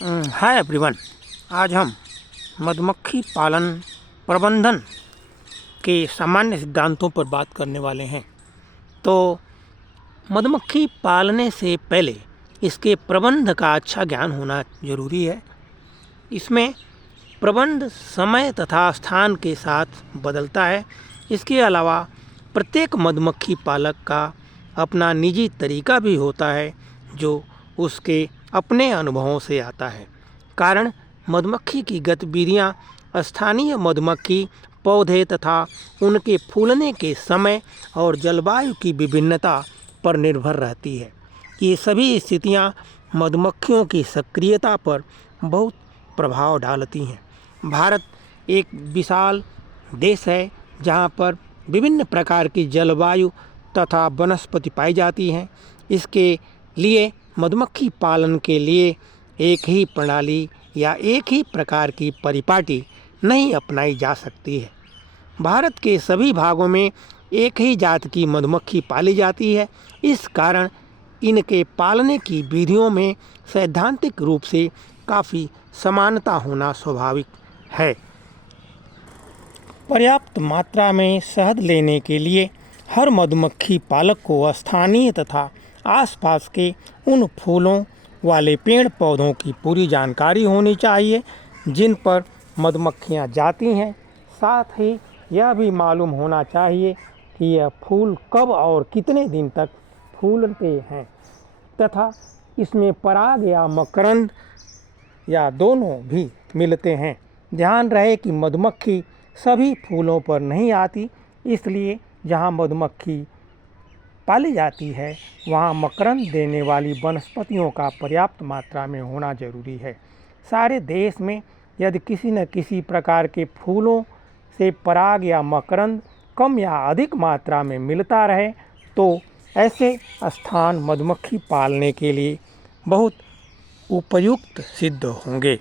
Hi everyone. आज हम मधुमक्खी पालन प्रबंधन के सामान्य सिद्धांतों पर बात करने वाले हैं। तो मधुमक्खी पालने से पहले इसके प्रबंध का अच्छा ज्ञान होना जरूरी है। इसमें प्रबंध समय तथा स्थान के साथ बदलता है। इसके अलावा प्रत्येक मधुमक्खी पालक का अपना निजी तरीका भी होता है जो उसके अपने अनुभवों से आता है। कारण मधुमक्खी की गतिविधियाँ स्थानीय मधुमक्खी पौधे तथा उनके फूलने के समय और जलवायु की विभिन्नता पर निर्भर रहती है। ये सभी स्थितियाँ मधुमक्खियों की सक्रियता पर बहुत प्रभाव डालती हैं। भारत एक विशाल देश है जहाँ पर विभिन्न प्रकार की जलवायु तथा वनस्पति पाई जाती हैं। इसके लिए मधुमक्खी पालन के लिए एक ही प्रणाली या एक ही प्रकार की परिपाटी नहीं अपनाई जा सकती है। भारत के सभी भागों में एक ही जात की मधुमक्खी पाली जाती है। इस कारण इनके पालने की विधियों में सैद्धांतिक रूप से काफ़ी समानता होना स्वाभाविक है। पर्याप्त मात्रा में शहद लेने के लिए हर मधुमक्खी पालक को स्थानीय तथा आसपास के उन फूलों वाले पेड़ पौधों की पूरी जानकारी होनी चाहिए जिन पर मधुमक्खियां जाती हैं। साथ ही यह भी मालूम होना चाहिए कि यह फूल कब और कितने दिन तक फूलते हैं तथा इसमें पराग या मकरंद या दोनों भी मिलते हैं। ध्यान रहे कि मधुमक्खी सभी फूलों पर नहीं आती, इसलिए जहाँ मधुमक्खी पाली जाती है वहाँ मकरंद देने वाली वनस्पतियों का पर्याप्त मात्रा में होना जरूरी है। सारे देश में यदि किसी न किसी प्रकार के फूलों से पराग या मकरंद कम या अधिक मात्रा में मिलता रहे तो ऐसे स्थान मधुमक्खी पालने के लिए बहुत उपयुक्त सिद्ध होंगे।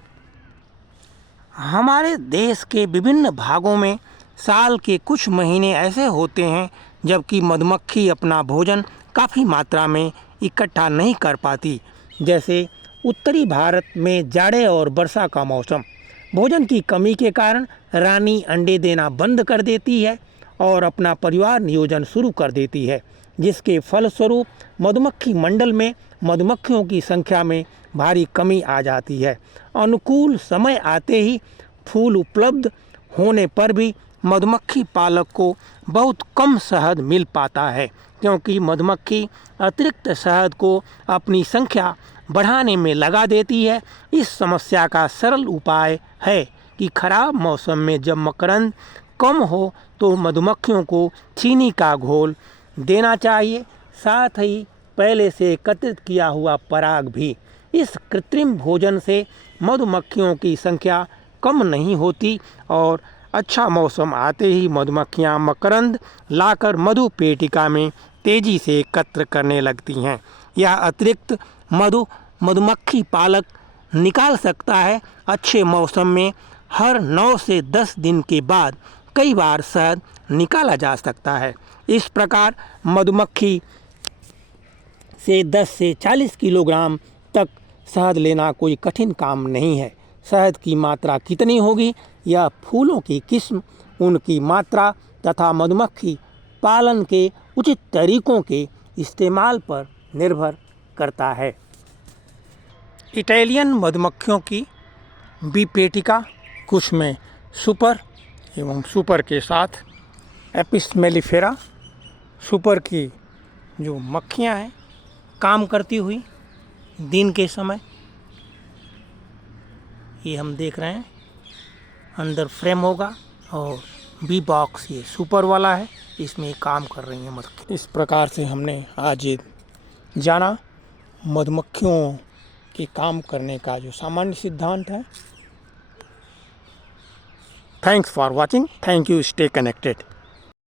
हमारे देश के विभिन्न भागों में साल के कुछ महीने ऐसे होते हैं जबकि मधुमक्खी अपना भोजन काफ़ी मात्रा में इकट्ठा नहीं कर पाती। जैसे उत्तरी भारत में जाड़े और वर्षा का मौसम, भोजन की कमी के कारण रानी अंडे देना बंद कर देती है और अपना परिवार नियोजन शुरू कर देती है, जिसके फलस्वरूप मधुमक्खी मंडल में मधुमक्खियों की संख्या में भारी कमी आ जाती है। अनुकूल समय आते ही फूल उपलब्ध होने पर भी मधुमक्खी पालक को बहुत कम शहद मिल पाता है, क्योंकि मधुमक्खी अतिरिक्त शहद को अपनी संख्या बढ़ाने में लगा देती है। इस समस्या का सरल उपाय है कि खराब मौसम में जब मकरंद कम हो तो मधुमक्खियों को चीनी का घोल देना चाहिए। साथ ही पहले से एकत्रित किया हुआ पराग भी। इस कृत्रिम भोजन से मधुमक्खियों की संख्या कम नहीं होती और अच्छा मौसम आते ही मधुमक्खियां मकरंद लाकर मधु पेटिका में तेजी से एकत्र करने लगती हैं। यह अतिरिक्त मधु मधुमक्खी पालक निकाल सकता है। अच्छे मौसम में हर 9 से 10 दिन के बाद कई बार शहद निकाला जा सकता है। इस प्रकार मधुमक्खी से 10 से 40 किलोग्राम तक शहद लेना कोई कठिन काम नहीं है। शहद की मात्रा कितनी होगी यह फूलों की किस्म, उनकी मात्रा तथा मधुमक्खी पालन के उचित तरीकों के इस्तेमाल पर निर्भर करता है। इटालियन मधुमक्खियों की बीपेटिका, कुछ में सुपर एवं सुपर के साथ एपिस मेलिफेरा, सुपर की जो मक्खियां हैं काम करती हुई दिन के समय, ये हम देख रहे हैं अंदर फ्रेम होगा और बी बॉक्स ये सुपर वाला है, इसमें काम कर रही है मधुमक्खी। इस प्रकार से हमने आज ये जाना मधुमक्खियों के काम करने का जो सामान्य सिद्धांत है। Thanks for watching. Thank you. Stay connected.